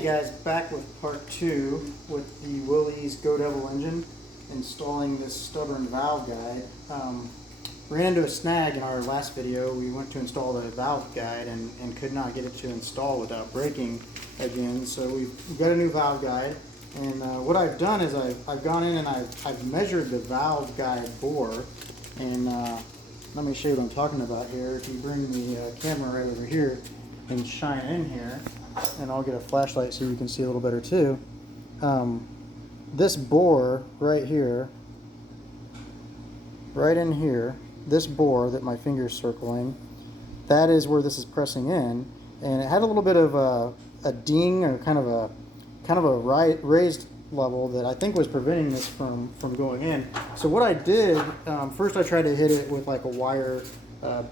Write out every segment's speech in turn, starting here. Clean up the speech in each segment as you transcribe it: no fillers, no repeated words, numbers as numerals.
Hey guys, back with part 2 with the Willys Go Devil engine, installing this stubborn valve guide. Ran into a snag in our last video. We went to install the valve guide and could not get it to install without breaking again. So we've got a new valve guide, and what I've done is I've gone in and I've measured the valve guide bore, and let me show you what I'm talking about here. If you bring the camera right over here and shine in here, and I'll get a flashlight so you can see a little better too. This bore right here, right in here, this bore that my finger's circling, that is where this is pressing in, and it had a little bit of a ding, or kind of a raised level that I think was preventing this from going in. So what I did, first I tried to hit it with like a wire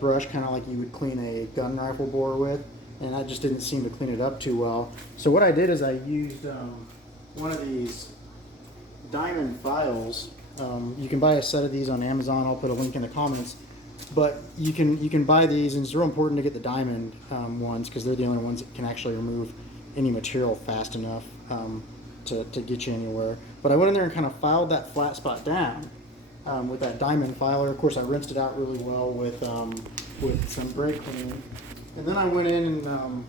brush, kind of like you would clean a gun rifle bore with, and I just didn't seem to clean it up too well. So what I did is I used one of these diamond files. You can buy a set of these on Amazon. I'll put a link in the comments. But you can buy these, and it's real important to get the diamond ones, because they're the only ones that can actually remove any material fast enough to get you anywhere. But I went in there and kind of filed that flat spot down with that diamond filer. Of course, I rinsed it out really well with some brake cleaner. And then I went in and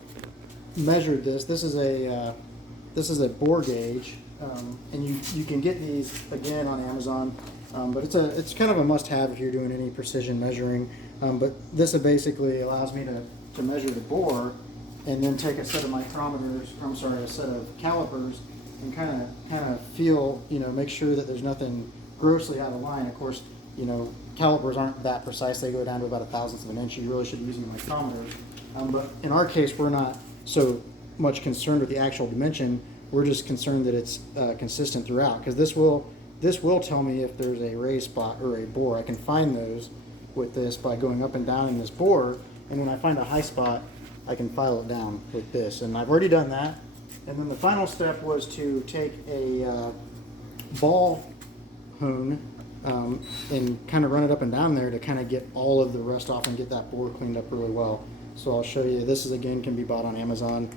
measured this. This is a bore gauge, and you can get these again on Amazon. But it's kind of a must-have if you're doing any precision measuring. But this basically allows me to measure the bore, and then take a set of micrometers. A set of calipers, and kind of feel, make sure that there's nothing grossly out of line. Of course, calipers aren't that precise. They go down to about 1/1000th of an inch. You really should be using micrometers. But in our case, we're not so much concerned with the actual dimension. We're just concerned that it's consistent throughout, because this will tell me if there's a raised spot or a bore. I can find those with this by going up and down in this bore, and when I find a high spot, I can file it down with this. And I've already done that. And then the final step was to take a ball hone and kind of run it up and down there to kind of get all of the rust off and get that bore cleaned up really well. So I'll show you. This again can be bought on Amazon.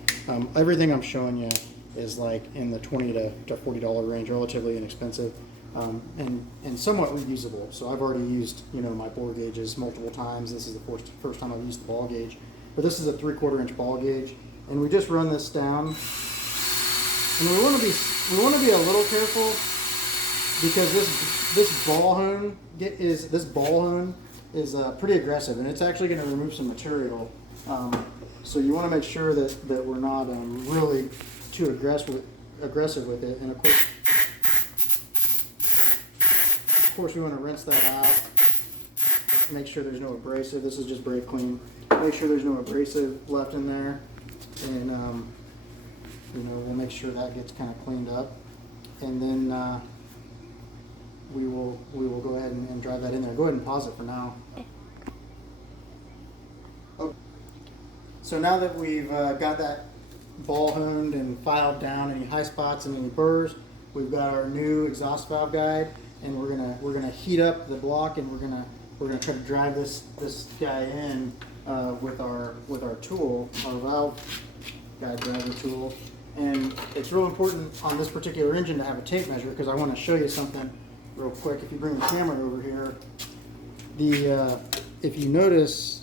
Everything I'm showing you is like in the $20 to $40 range, relatively inexpensive, and somewhat reusable. So I've already used my bore gauges multiple times. This is the first time I've used the ball gauge, but this is a 3/4 inch ball gauge, and we just run this down. And we want to be a little careful, because this ball hone is pretty aggressive, and it's actually going to remove some material. So you want to make sure that we're not really too aggressive with it. And of course we want to rinse that out. Make sure there's no abrasive. This is just brake clean. Make sure there's no abrasive left in there, and we'll make sure that gets kind of cleaned up, and then we will go ahead and drive that in there. Go ahead and pause it for now. Okay. So now that we've got that ball honed and filed down any high spots and any burrs, we've got our new exhaust valve guide, and we're gonna heat up the block, and we're gonna try to drive this guy in with our tool, our valve guide driver tool. And it's real important on this particular engine to have a tape measure, because I want to show you something real quick. If you bring the camera over here, if you notice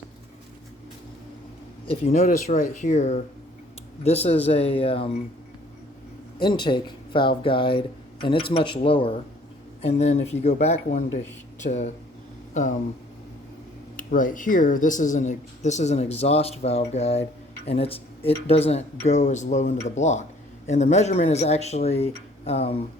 right here, this is a intake valve guide, and it's much lower. And then if you go back one to right here, this is an exhaust valve guide, and it doesn't go as low into the block. And the measurement is actually 1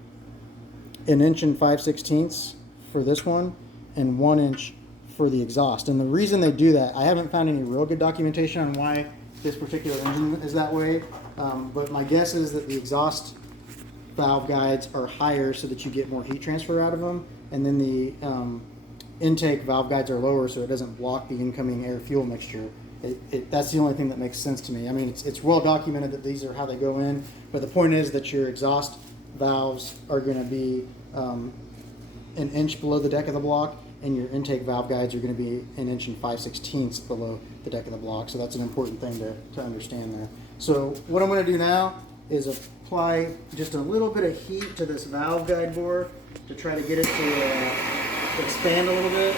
inch and 5/16 for this one, and 1 inch for the exhaust. And the reason they do that, I haven't found any real good documentation on why this particular engine is that way, but my guess is that the exhaust valve guides are higher so that you get more heat transfer out of them, and then the intake valve guides are lower so it doesn't block the incoming air-fuel mixture. That's the only thing that makes sense to me. I mean, it's well documented that these are how they go in, but the point is that your exhaust valves are going to be 1 inch below the deck of the block, and your intake valve guides are going to be 1 inch and 5/16 below the deck of the block. So that's an important thing to understand there. So what I'm going to do now is apply just a little bit of heat to this valve guide bore to try to get it to expand a little bit.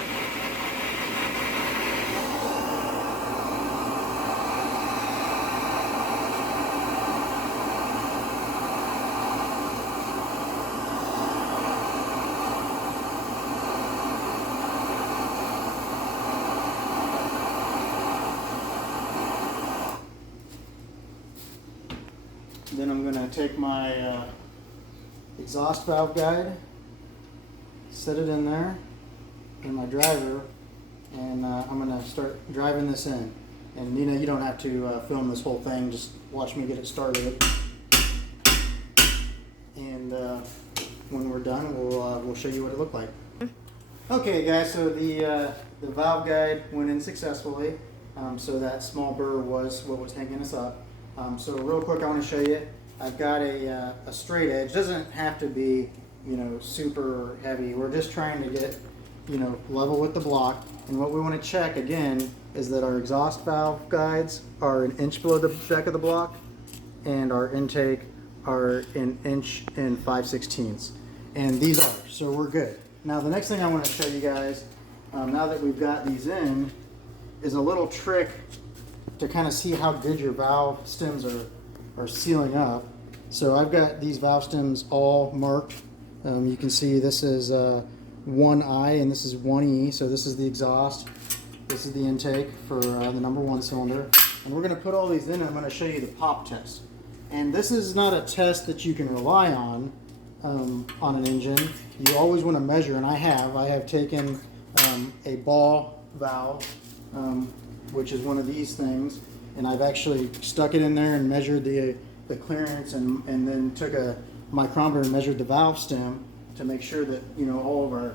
Then I'm going to take my exhaust valve guide, set it in there in my driver, and I'm going to start driving this in. And Nina, you don't have to film this whole thing, just watch me get it started. And when we're done, we'll show you what it looked like. Okay guys, so the valve guide went in successfully, so that small burr was what was hanging us up. So real quick, I want to show you. I've got a straight edge. Doesn't have to be, you know, super heavy. We're just trying to get, you know, level with the block. And what we want to check again is that our exhaust valve guides are an inch below the deck of the block, and our intake are an inch and 5/16. And these are, so we're good. Now the next thing I want to show you guys, now that we've got these in, is a little trick to kind of see how good your valve stems are sealing up. So I've got these valve stems all marked. You can see this is 1I and this is 1E. So this is the exhaust, this is the intake for the number 1 cylinder. And we're going to put all these in and I'm going to show you the pop test. And this is not a test that you can rely on an engine. You always want to measure, and I have taken a ball valve, which is one of these things, and I've actually stuck it in there and measured the clearance, and then took a micrometer and measured the valve stem to make sure that, you know, all of our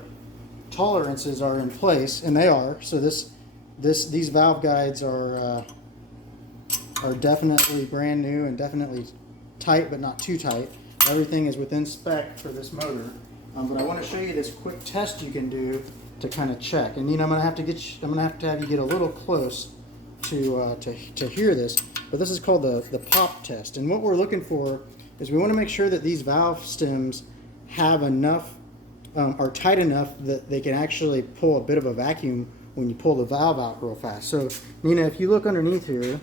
tolerances are in place, and they are. So these valve guides are definitely brand new and definitely tight, but not too tight. Everything is within spec for this motor. But I want to show you this quick test you can do to kind of check. And, you know, I'm gonna have to have you get a little close to hear this. But this is called the pop test. And what we're looking for is we want to make sure that these valve stems have enough, are tight enough that they can actually pull a bit of a vacuum when you pull the valve out real fast. So, Nina, if you look underneath here,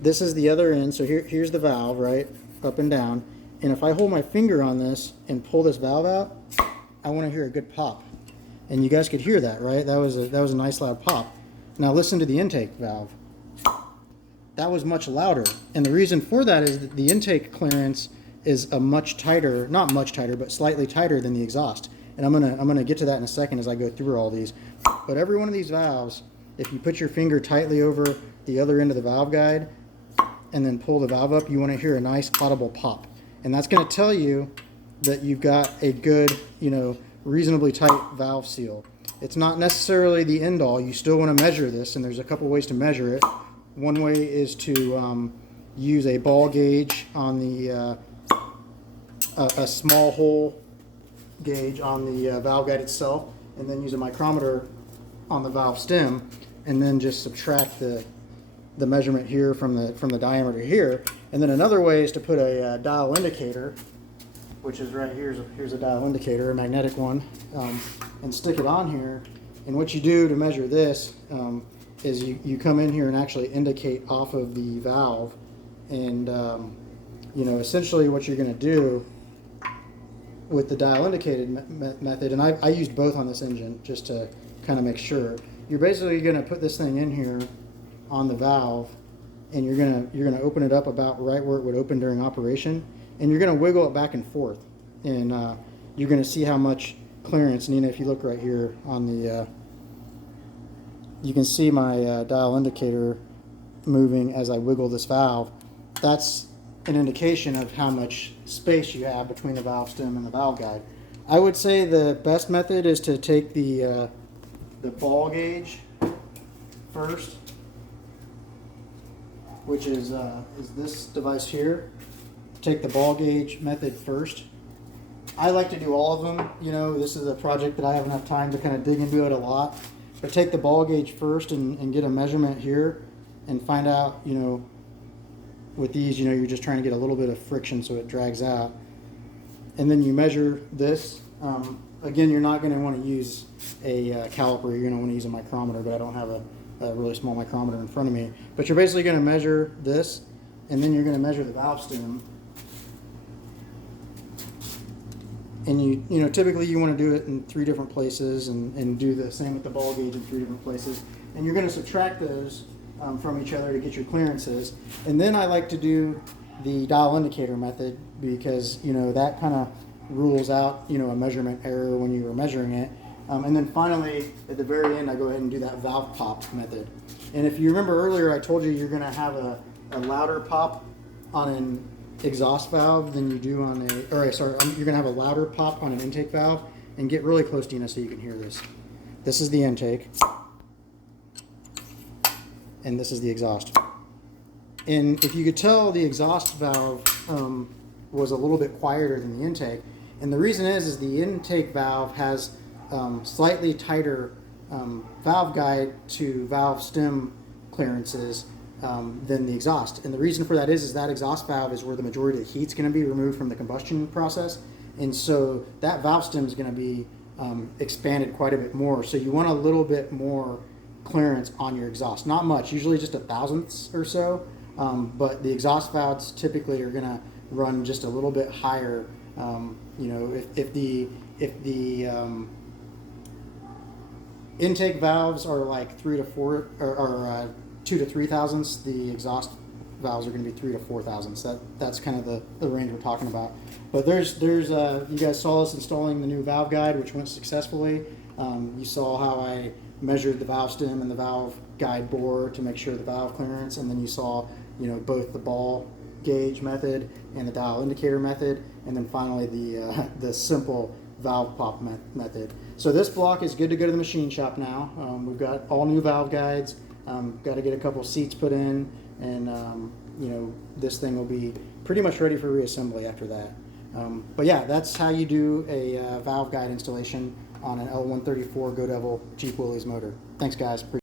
this is the other end. So here's the valve, right, up and down. And if I hold my finger on this and pull this valve out, I want to hear a good pop. And you guys could hear that, right? That was a nice loud pop. Now listen to the intake valve. That was much louder. And the reason for that is that the intake clearance is a much tighter, not much tighter, but slightly tighter than the exhaust. And I'm gonna get to that in a second as I go through all these. But every one of these valves, if you put your finger tightly over the other end of the valve guide and then pull the valve up, you want to hear a nice audible pop. And that's going to tell you that you've got a good, you know, reasonably tight valve seal. It's not necessarily the end all. You still want to measure this, and there's a couple ways to measure it. One way is to use a ball gauge on the a small hole gauge on the valve guide itself, and then use a micrometer on the valve stem, and then just subtract the measurement here from the diameter here. And then another way is to put a dial indicator, which is right here. Here's a dial indicator, a magnetic one, and stick it on here. And what you do to measure this is you come in here and actually indicate off of the valve. And you know, essentially what you're going to do with the dial indicated method, and I used both on this engine just to kind of make sure, you're basically going to put this thing in here on the valve, and you're gonna open it up about right where it would open during operation, and you're gonna wiggle it back and forth, and you're gonna see how much clearance. Nina, if you look right here on the, you can see my dial indicator moving as I wiggle this valve. That's an indication of how much space you have between the valve stem and the valve guide. I would say the best method is to take the ball gauge first, which is this device here. Take the ball gauge method first. I like to do all of them. You know, this is a project that I haven't had time to kind of dig into it a lot. But take the ball gauge first and get a measurement here and find out, you know, with these, you know, you're just trying to get a little bit of friction so it drags out. And then you measure this. Again, you're not going to want to use a caliper. You're going to want to use a micrometer, but I don't have a really small micrometer in front of me. But you're basically going to measure this, and then you're going to measure the valve stem. And you know, typically you want to do it in 3 different places, and do the same with the ball gauge in 3 different places. And you're going to subtract those from each other to get your clearances. And then I like to do the dial indicator method, because you know that kind of rules out, you know, a measurement error when you were measuring it. And then finally, at the very end, I go ahead and do that valve pop method. And if you remember earlier, I told you you're going to have a louder pop on an exhaust valve than you do on a, or sorry, you're going to have a louder pop on an intake valve. And get really close, Dina, so you can hear this. This is the intake, and this is the exhaust. And if you could tell, the exhaust valve was a little bit quieter than the intake. And the reason is the intake valve has slightly tighter valve guide to valve stem clearances than the exhaust. And the reason for that is that exhaust valve is where the majority of the heat's going to be removed from the combustion process. And so that valve stem is going to be expanded quite a bit more. So you want a little bit more clearance on your exhaust. Not much, usually just 1/1000th or so. But the exhaust valves typically are going to run just a little bit higher. You know, if the intake valves are like 3 to 4 or 2 to 3 thousandths, the exhaust valves are going to be 3 to 4 thousandths. That's kind of the range we're talking about. But there's you guys saw us installing the new valve guide, which went successfully. You saw how I measured the valve stem and the valve guide bore to make sure the valve clearance, and then you saw, you know, both the ball gauge method and the dial indicator method, and then finally the simple valve pop method. So this block is good to go to the machine shop now. We've got all new valve guides. Got to get a couple seats put in, and you know, this thing will be pretty much ready for reassembly after that. But yeah, that's how you do a valve guide installation on an L134 Go Devil Jeep Willys motor. Thanks, guys.